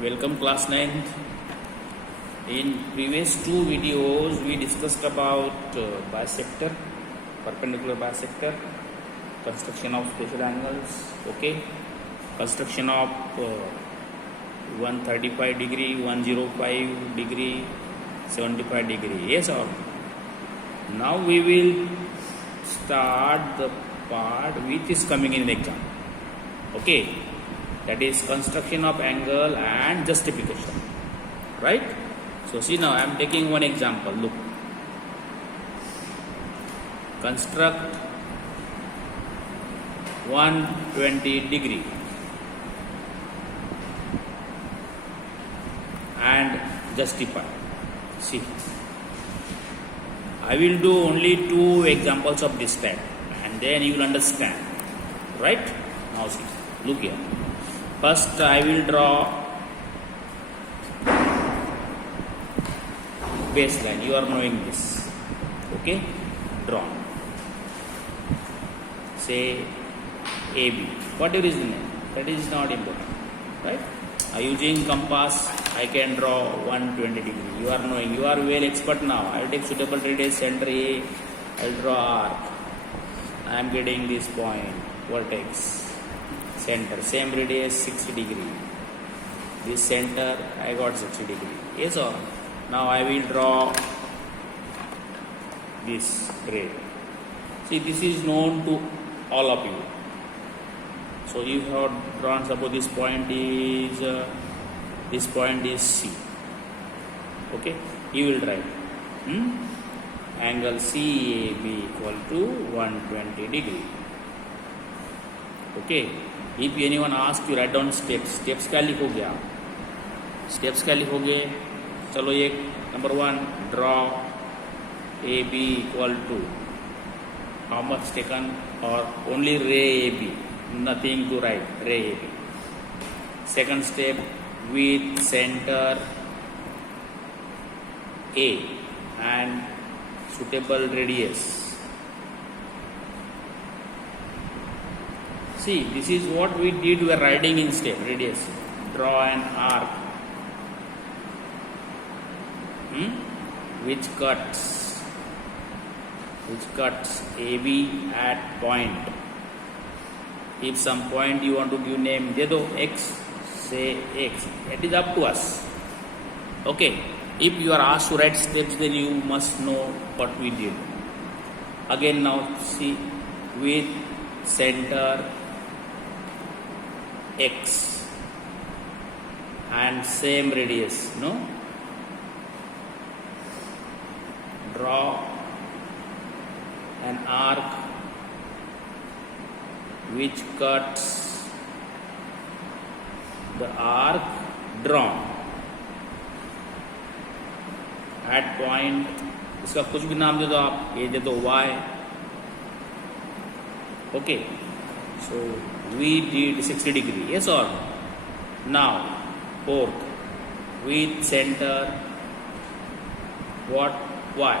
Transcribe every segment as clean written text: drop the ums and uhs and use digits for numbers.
Welcome class 9th. In previous two videos we discussed about bisector, perpendicular bisector, construction of special angles, okay, construction of 135 degree, 105 degree, 75 degree, yes or no? Now we will start the part which is coming in the exam, okay, that is construction of angle and justification, right? So see, now I am taking one example. Look, construct 120 degree and justify. See, I will do only two examples of this type and then you will understand, right? Now see, look here. First I will draw baseline. You are knowing this, okay? Draw. Say AB. Whatever is the name, that is not important, right? Using compass, I can draw 120 degree. You are knowing, you are well expert now. I will take suitable radius, center A. I will draw arc. I am getting this point, vertex, center, same radius, 60 degree. This center, I got 60 degree. Yes or no? Now I will draw this grade. See, this is known to all of you. So you have drawn, suppose this point is C. Okay, you will write angle CAB equal to 120 degree. Okay, if anyone asks you, write down steps क्या लिखोगे आप? Steps क्या लिखोगे? चलो ये number 1, draw AB equal to how much taken, or only ray AB, nothing to write, ray AB. Second step, with center A and suitable radius. See, this is what we did. We are writing in step radius. Draw an arc which cuts AB at point. If some point you want to give name, दे दो X, say X. It is up to us. Okay. If you are asked to write steps, then you must know what we did. Again, now see, with center X and same radius, no? Draw an arc which cuts the arc drawn at point. इसका कुछ भी नाम दे दो आप, ये दे दो Y. Okay, so we did 60 degree, yes or no? Now fourth, with center what? Y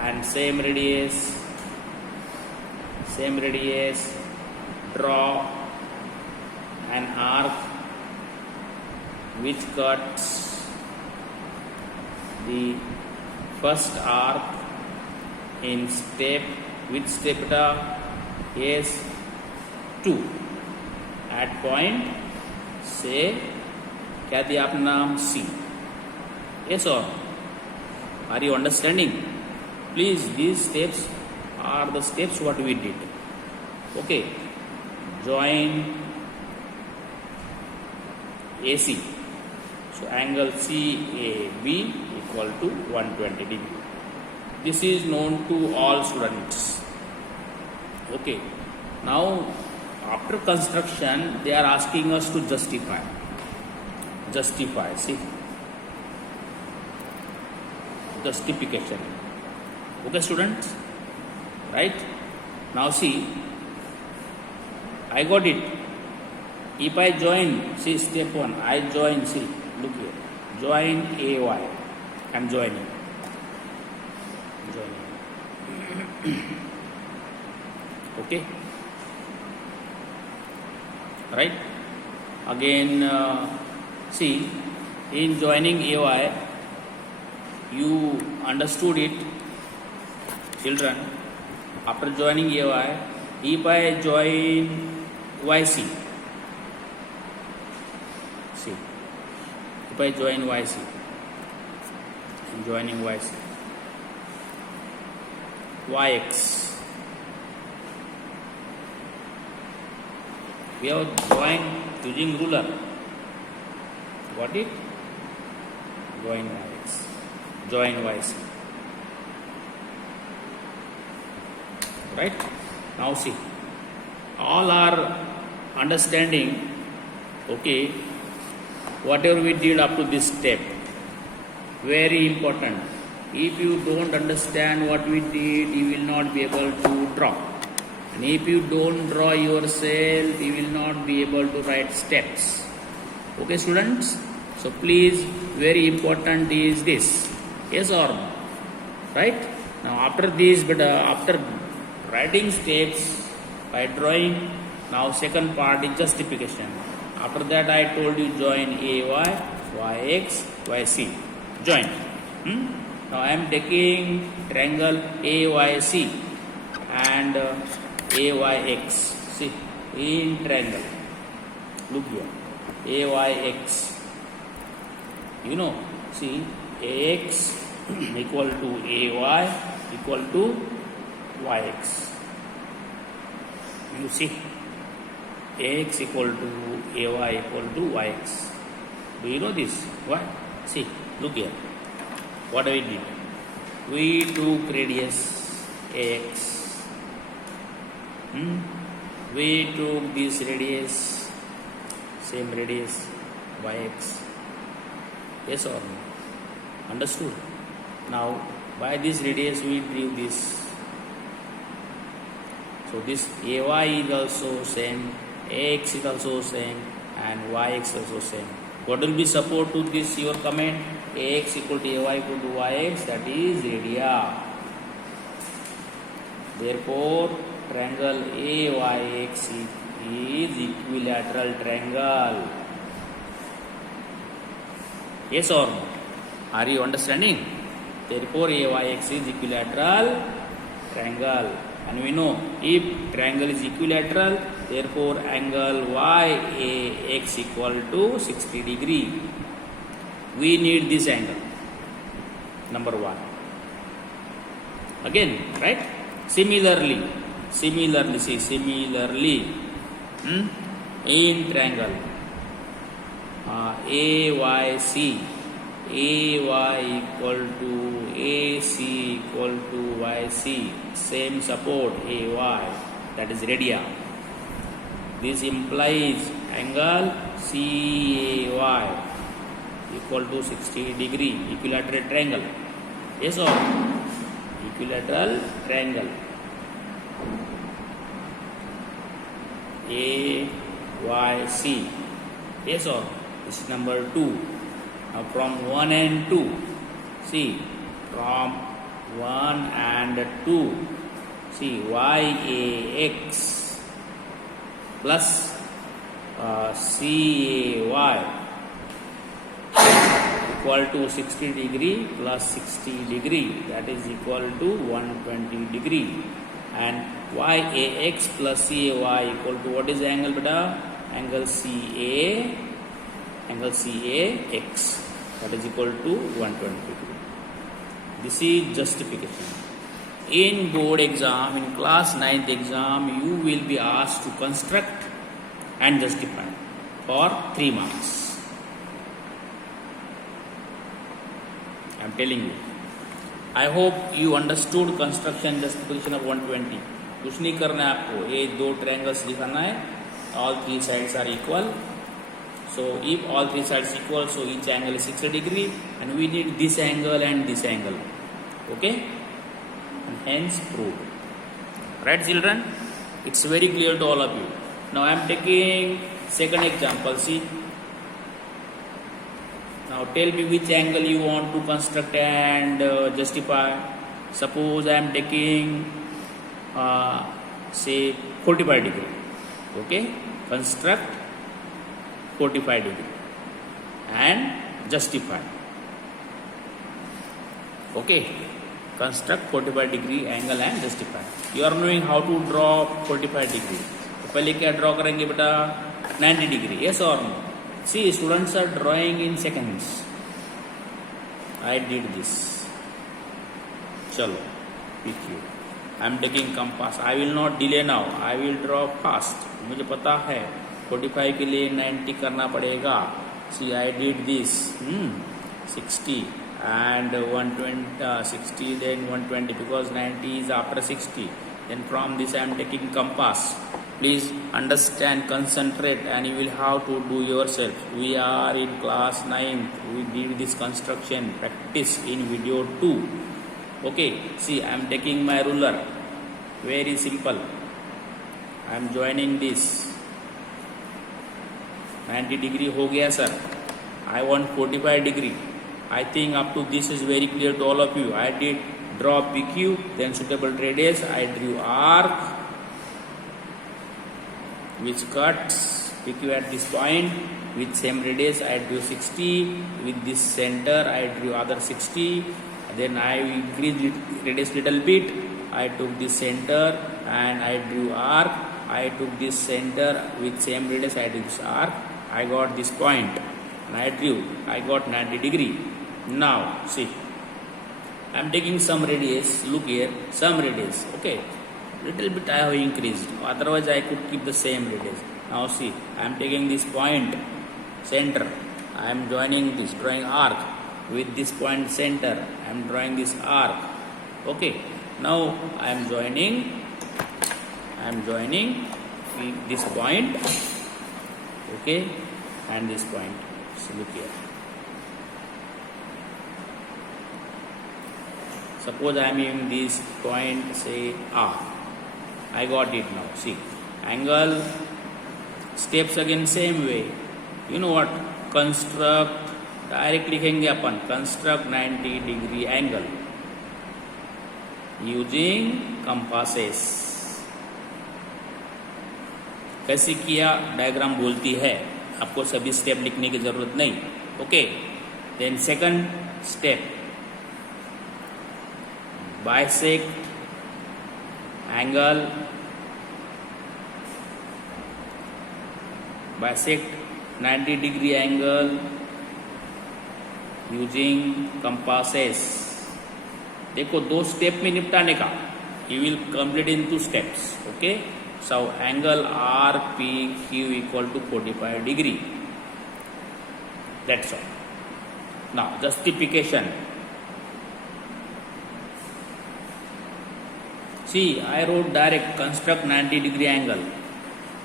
and same radius, draw an arc which cuts the first arc in step, which step is 2 at point, say क्या दिया आपने नाम, C. Yes or no? Are you understanding? Please, these steps are the steps what we did. Okay, join AC. So angle CAB equal to 120 degree. This is known to all students. Okay, now after construction they are asking us to justify. See, justification. Okay students, right? Now see, I got it. If I join, see step 1, I join, see, look here, join AY. I am joining. Okay, right? Again See, in joining AY, you understood it, children. After joining AY, if I join YC, see, if I join YC, I'm joining YC, YX, we have joined using ruler. Got it? Join YX, join YC. Right? Now see, all are understanding, okay, whatever we did up to this step. Very important. If you don't understand what we did, you will not be able to draw. And if you don't draw yourself, you will not be able to write steps. Okay, students? So please, very important is this. Yes or no? Right? Now after this, but after writing steps by drawing, now second part is justification. After that I told you join AY, YX, YC. Join. Now I am taking triangle AYC and AYX. See, in triangle. Look here. AYX. You know, see, AX equal to AY equal to YX. You see, AX equal to AY equal to YX. Do you know this? Why? See, look here. What we did? We took radius AX. We took this radius, same radius YX. Yes or no? Understood? Now, by this radius we drew this. So this AY is also same, AX is also same, and YX also same. What will be support to this your comment? AX equal to AY equal to YX, that is radii. Therefore, triangle AYX is equilateral triangle. Yes or no? Are you understanding? Therefore, AYX is equilateral triangle. And we know if triangle is equilateral, therefore angle YAX equal to 60 degree. We need this angle. Number one. Again, right? Similarly, in triangle AYC, AY equal to AC equal to YC, same support AY, that is radii. This implies angle CAY equal to 60 degree, equilateral triangle. Yes or no? Equilateral triangle. AYC. Yes or no? This is number 2. Now from 1 and 2. See, from 1 and 2. See, YAX plus CAY equal to 60 degree plus 60 degree, that is equal to 120 degree. And YAX plus CAY equal to what is the angle beta? Angle CAX, that is equal to 120 degree. This is justification. In board exam, in class 9th exam, you will be asked to construct and justify for 3 marks. I am telling you. I hope you understood construction justification of 120. कुछ नहीं करना है आपको, ये 2 triangles दिखाना है. All 3 sides are equal. So if all 3 sides equal, so each angle is 60 degree, and we need this angle and this angle. Okay? And hence proved. Right, children? It's very clear to all of you. Now I am taking second example. See. Now tell me which angle you want to construct and justify. Suppose I am taking say 45 degree. Okay? Construct 45 degree. and justify. Okay, construct 45 degree angle and justify. You are knowing how to draw 45 degree. तो पहले क्या draw करेंगे बेटा? 90 degree. Yes or no? See, students are drawing in seconds. I did this. Chalo, with you. I am taking compass. I will not delay now. I will draw fast. मुझे पता है 45 के लिए 90 करना पड़ेगा. See, I did this. 60 and 120, 60 then 120 because 90 is after 60. Then from this I am taking compass. Please understand, concentrate, and you will have to do yourself. We are in class 9th. We did this construction practice in video 2. Okay, see, I am taking my ruler. Very simple. I am joining this. 90 degree हो गया sir. I want 45 degree. I think up to this is very clear to all of you. I did draw PQ, then suitable radius. I drew arc, which cuts PQ at this point. With same radius, I drew 60. With this center, I drew other 60. Then I increased radius little bit. I took this center and I drew arc. I took this center with same radius. I drew this arc. I got this point. And I drew. I got 90 degree. Now see, I am taking some radius. Look here, some radius. Okay, little bit I have increased. Otherwise, I could keep the same radius. Now see, I am taking this point center. I am joining this, drawing arc with this point center. I am drawing this arc. Okay, now I am joining this point. Okay, and this point. So look here. Suppose I am using this point, say R. I got it now. See, angle, steps again same way. You know what? Construct, direct लिखेंगे अपन. Construct 90 degree angle using compasses. कैसे किया? Diagram बोलती है. आपको सभी step लिखने की जरूरत नहीं. Okay. Then second step, bisect angle, bisect 90 degree angle using compasses. देखो दो स्टेप में निपटाने का. You will complete in 2 steps. Okay. So angle RPQ equal to 45 degree. That's all. Now justification. See, I wrote direct construct 90 degree angle.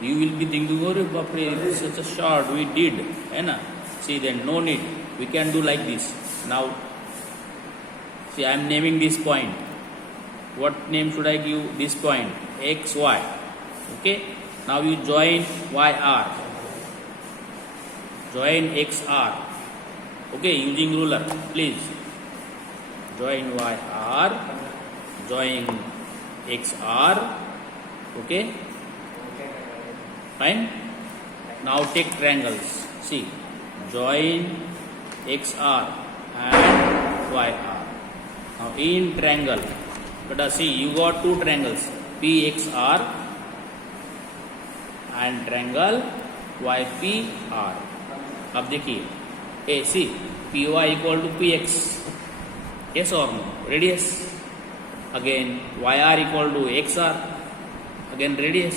You will be thinking, oh, Bapre, this is such a short, we did. See, then no need. We can do like this. Now, see, I am naming this point. What name should I give this point? X, Y. Okay. Now you join YR. Join XR. Okay, using ruler, please. Join YR. Join XR. Okay. Fine. Now take triangles. See, join XR and YR. Now in triangle, but see, you got 2 triangles, PXR and triangle YPR. अब देखिए, A see, PY equal to PX. Yes or no? Radius. Again, YR equal to XR. Again, radius.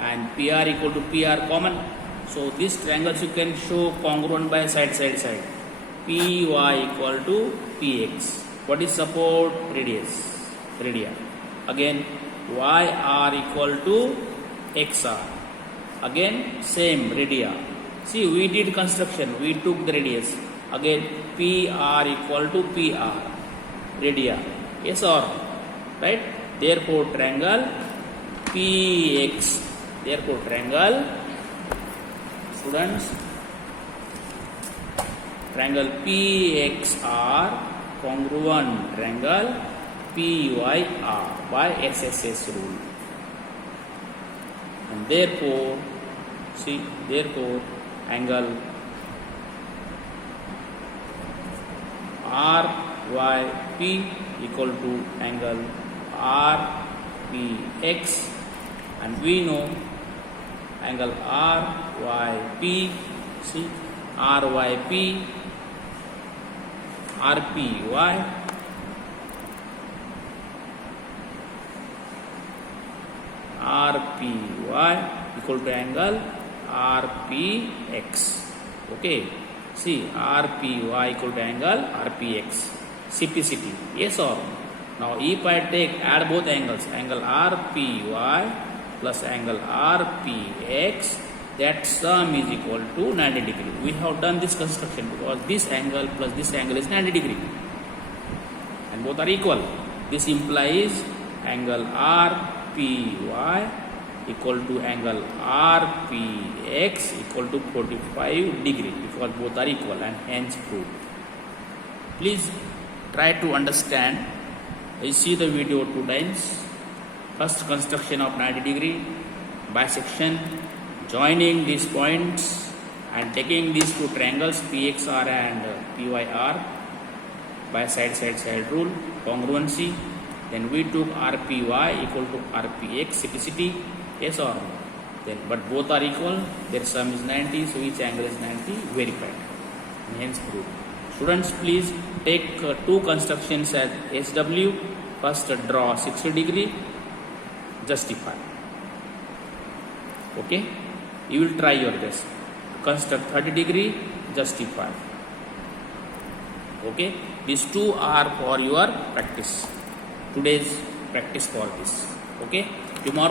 And PR equal to PR common. So these triangles you can show congruent by side. PY equal to PX. What is support? Radius. Radii. Again, YR equal to XR. Again, same radii. See, we did construction. We took the radius. Again, PR equal to PR. Radii. Yes or no? Right? Therefore, triangle PX. Therefore, triangle, students, triangle PXR congruent triangle PYR by SSS rule. And therefore, see, therefore, angle RYP equal to angle RPX, and we know angle RYP, see, RYP, RPY, RPY equal to angle RPX. Okay, see, RPY equal to angle RPX. Simplicity, yes or no? Now if I add both angles, angle RPY plus angle RPX, that sum is equal to 90 degree. We have done this construction because this angle plus this angle is 90 degree and both are equal. This implies angle RPY equal to angle RPX equal to 45 degree because both are equal and hence proved. Please try to understand. You see the video 2 times. First construction of 90 degree, bisection, joining these points and taking these two triangles PXR and PYR by side rule, congruency. Then we took RPY equal to RPX, simplicity, yes or no? Then but both are equal, their sum is 90, so each angle is 90, verified and hence proved. Students, please take two constructions as SW. First draw 60 degree, justify. Okay, you will try your best. Construct 30 degree, justify. Okay, these two are for your practice. Today's practice for this. Okay, tomorrow